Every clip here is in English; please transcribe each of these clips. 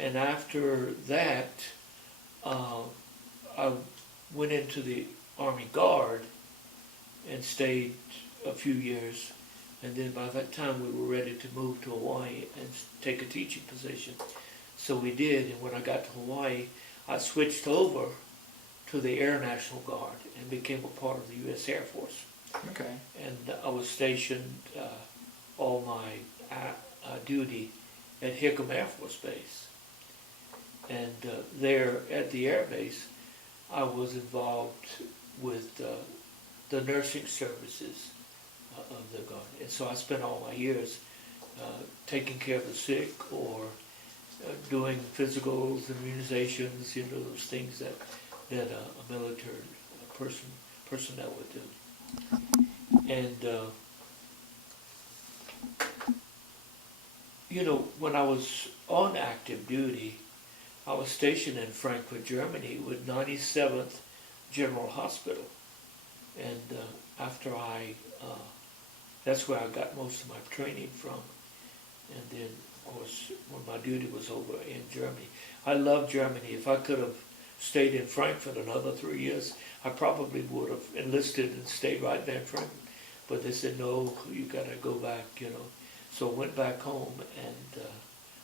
And after that, I went into the Army Guard and stayed a few years. And then by that time, we were ready to move to Hawaii and take a teaching position. So we did, and when I got to Hawaii, I switched over to the Air National Guard and became a part of the U.S. Air Force. Okay. And I was stationed all my duty at Hickam Air Force Base. And there at the air base, I was involved with the nursing services of the Guard. And so I spent all my years taking care of the sick or doing physicals, immunizations, those things that a military personnel would do. And when I was on active duty, I was stationed in Frankfurt, Germany with 97th General Hospital. And after that's where I got most of my training from. And then, of course, when my duty was over in Germany. I love Germany. If I could have stayed in Frankfurt another 3 years, I probably would have enlisted and stayed right there in Frankfurt. But they said, no, you got to go back, So I went back home, and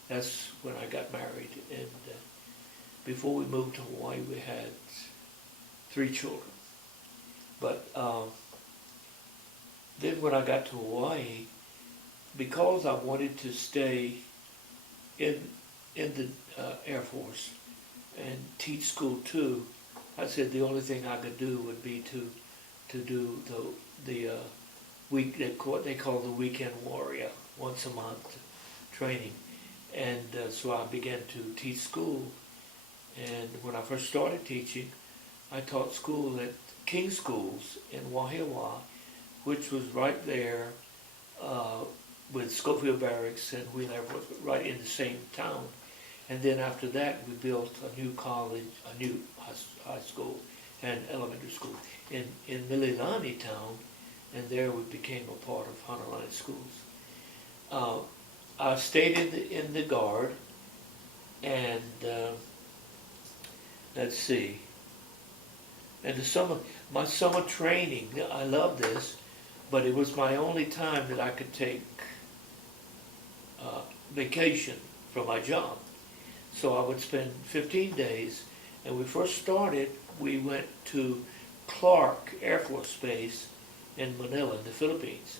that's when I got married. And before we moved to Hawaii, we had 3 children. But then when I got to Hawaii, because I wanted to stay in the Air Force and teach school too, I said the only thing I could do would be to do the week they call the weekend warrior, once a month training. And so I began to teach school. And when I first started teaching, I taught school at King Schools in Wahiawa, which was right there with Schofield Barracks and Wheeler Air Force, right in the same town. And then after that, we built a new college, a new high school and elementary school in Mililani town, and there we became a part of Honolulu schools. I stayed in the Guard, and let's see. And my summer training, I love this, but it was my only time that I could take vacation from my job. So I would spend 15 days, and when we first started, we went to Clark Air Force Base in Manila, in the Philippines.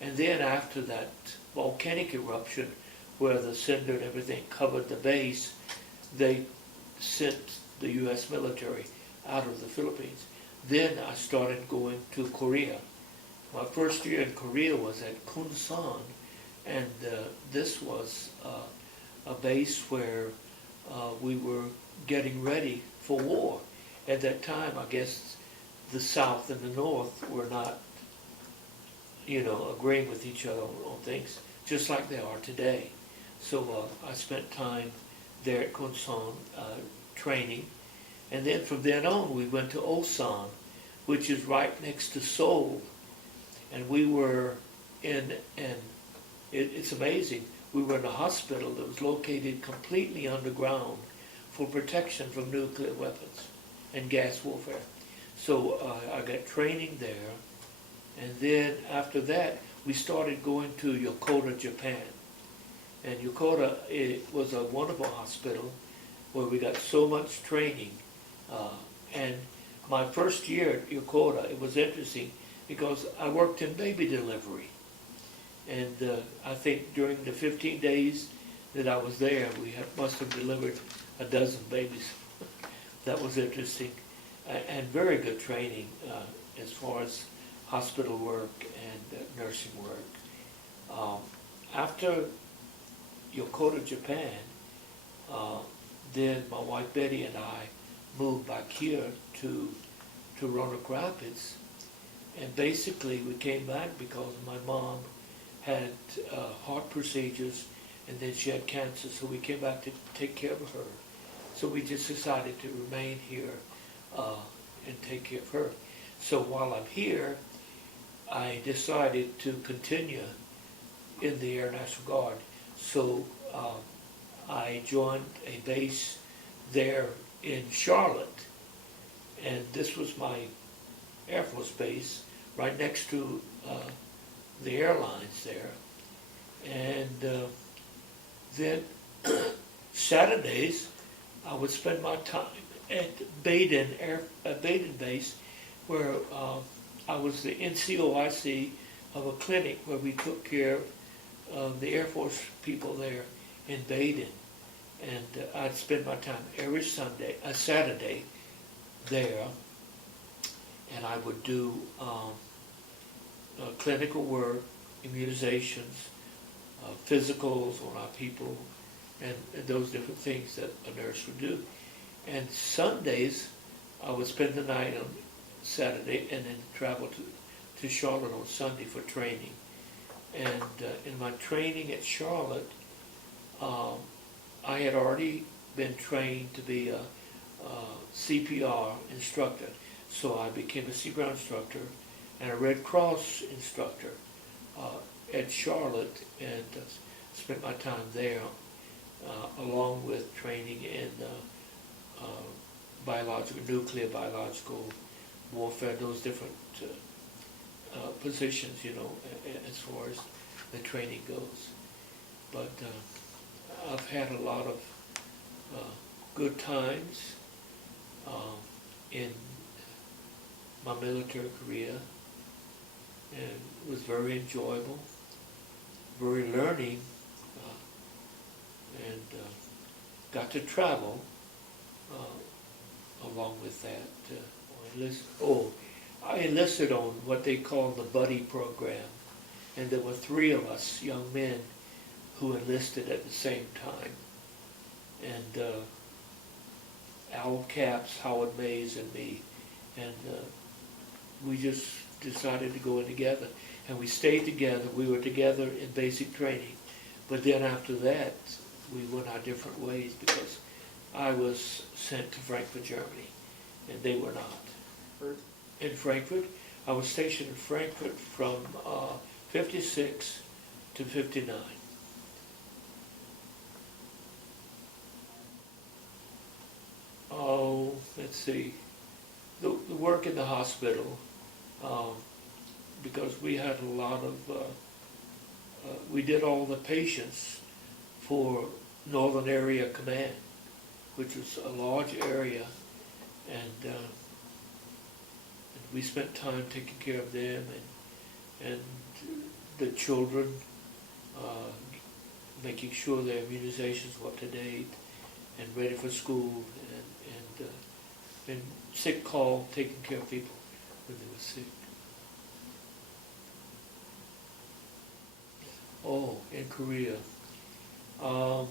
And then after that volcanic eruption, where the cinder and everything covered the base, they sent the U.S. military out of the Philippines. Then I started going to Korea. My first year in Korea was at Kunsan, and this was a base where we were getting ready for war. At that time, I guess the South and the North were not, agreeing with each other on things, just like they are today. So I spent time there at Kunsan training. And then from then on, we went to Osan, which is right next to Seoul. And we were it's amazing, we were in a hospital that was located completely underground for protection from nuclear weapons and gas warfare. So I got training there. And then after that, we started going to Yokota, Japan. And Yokota, it was a wonderful hospital where we got so much training. And my first year at Yokota, it was interesting because I worked in baby delivery. And I think during the 15 days that I was there, we must have delivered a dozen babies. That was interesting. And very good training as far as hospital work and nursing work. After Yokota, Japan, then my wife Betty and I moved back here to Roanoke Rapids. And basically we came back because my mom had heart procedures, and then she had cancer, so we came back to take care of her. So we just decided to remain here and take care of her. So while I'm here, I decided to continue in the Air National Guard. So I joined a base there in Charlotte, and this was my Air Force base right next to the airlines there. And then Saturdays, I would spend my time at Baden Base, where I was the NCOIC of a clinic where we took care of the Air Force people there in Baden. And I'd spend my time every Saturday there, and I would do clinical work, immunizations, physicals on our people, and those different things that a nurse would do. And Sundays, I would spend the night on Saturday and then travel to Charlotte on Sunday for training. And in my training at Charlotte, I had already been trained to be a CPR instructor. So I became a CPR instructor and a Red Cross instructor at Charlotte, and spent my time there along with training in nuclear biological warfare, those different positions, as far as the training goes. But I've had a lot of good times in my military career, and it was very enjoyable, very learning, and got to travel along with that. I enlisted on what they call the buddy program, and there were 3 of us young men who enlisted at the same time. And Al Capps, Howard Mays, and me. And we just decided to go in together. And we stayed together. We were together in basic training. But then after that, we went our different ways because I was sent to Frankfurt, Germany, and they were not. In Frankfurt, I was stationed in Frankfurt from 56 to 59. Oh, let's see. The work in the hospital, because we had a lot of, we did all the patients for Northern Area Command, which was a large area, and we spent time taking care of them and the children, making sure their immunizations were up to date and ready for school, and sick call, taking care of people when they were sick. Oh, in Korea. I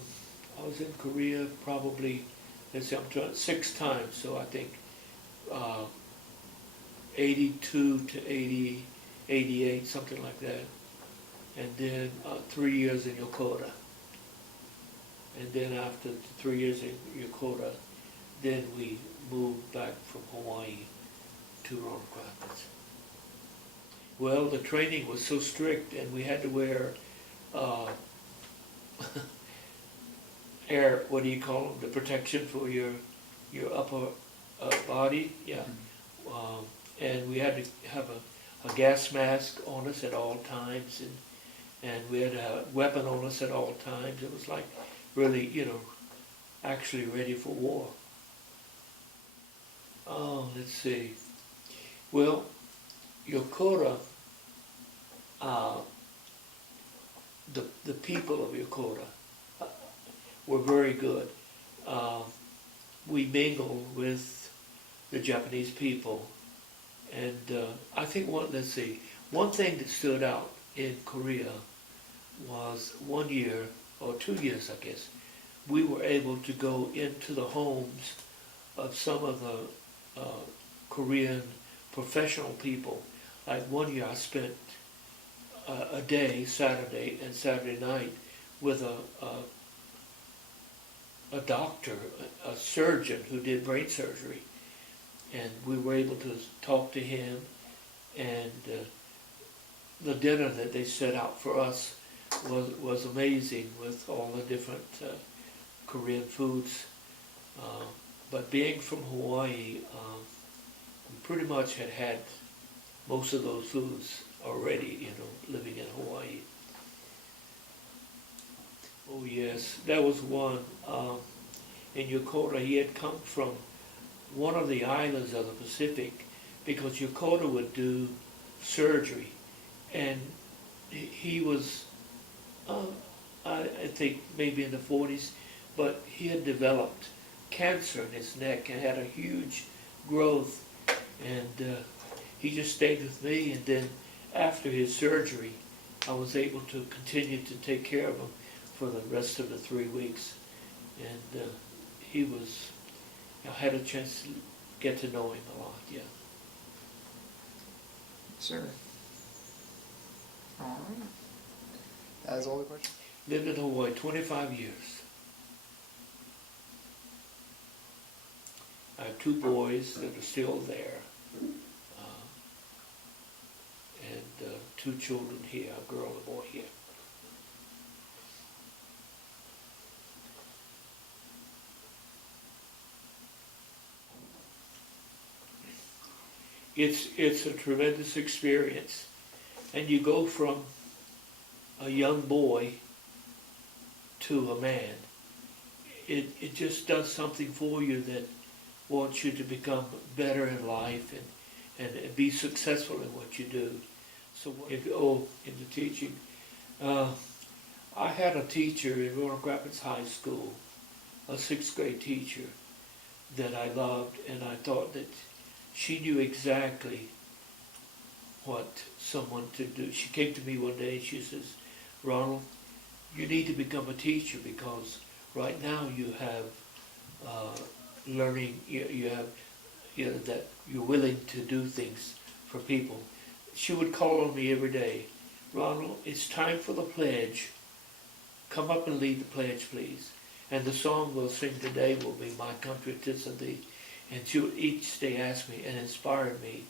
was in Korea probably, let's see, I'm trying 6 times, so I think 82 to 80, 88, something like that. And then 3 years in Yokota. And then after 3 years in Yokota, then we moved back from Hawaii to Ronald Babb. Well, the training was so strict, and we had to wear what do you call them? The protection for your upper body, yeah. And we had to have a gas mask on us at all times, and we had a weapon on us at all times. It was like really, actually ready for war. Oh, let's see. Well, Yokota, the people of Yokota were very good. We mingled with the Japanese people, and I think one thing that stood out in Korea was 1 year, or 2 years I guess, we were able to go into the homes of some of the Korean professional people. Like 1 year I spent a day, Saturday and Saturday night, with a doctor, a surgeon who did brain surgery. And we were able to talk to him, and the dinner that they set out for us was amazing, with all the different Korean foods. But being from Hawaii, we pretty much had most of those foods already, living in Hawaii. Oh yes, that was one. In Yokota, he had come from one of the islands of the Pacific because Yokota would do surgery, and he was, I think maybe in the 40s, but he had developed cancer in his neck and had a huge growth, and he just stayed with me, and then after his surgery I was able to continue to take care of him for the rest of the 3 weeks, and I had a chance to get to know him a lot, yeah. Sure. All right. That is all the questions. Lived in Hawaii 25 years. I have 2 boys that are still there, and 2 children here, a girl and a boy here. It's a tremendous experience, and you go from a young boy to a man. It just does something for you that wants you to become better in life and be successful in what you do. So in the teaching, I had a teacher in Roanoke Rapids High School, a 6th grade teacher that I loved, and I thought that she knew exactly what someone to do. She came to me one day and she says, "Ronald, you need to become a teacher because right now you have learning, you have, that you're willing to do things for people." She would call on me every day, "Ronald, it's time for the pledge. Come up and lead the pledge, please." And the song we'll sing today will be "My Country 'Tis of Thee." And she would each day ask me and inspired me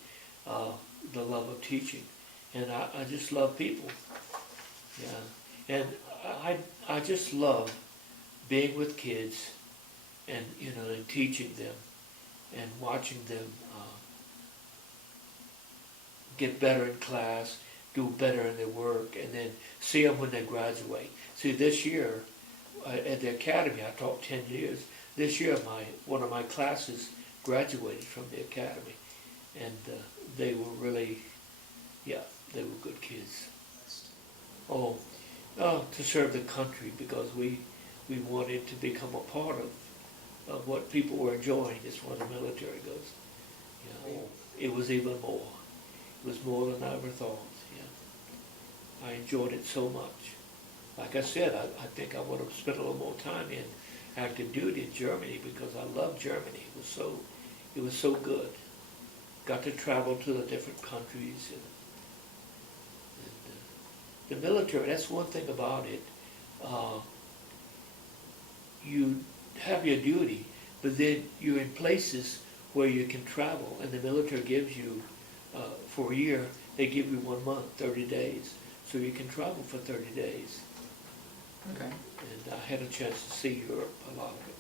the love of teaching. And I just love people. Yeah. And I just love being with kids and, and teaching them and watching them get better in class, do better in their work, and then see them when they graduate. See, this year at the academy, I taught 10 years. This year, one of my classes graduated from the academy, and they were really, they were good kids. To serve the country, because we wanted to become a part of what people were enjoying as far as the military goes. It was even more. It was more than I ever thought. I enjoyed it so much. Like I said, I think I would have spent a little more time in active duty in Germany because I loved Germany. It was so good. Got to travel to the different countries and the military. That's one thing about it. You have your duty, but then you're in places where you can travel, and the military gives you for a year. They give you 1 month, 30 days, so you can travel for 30 days. Okay. And I had a chance to see Europe, a lot of it.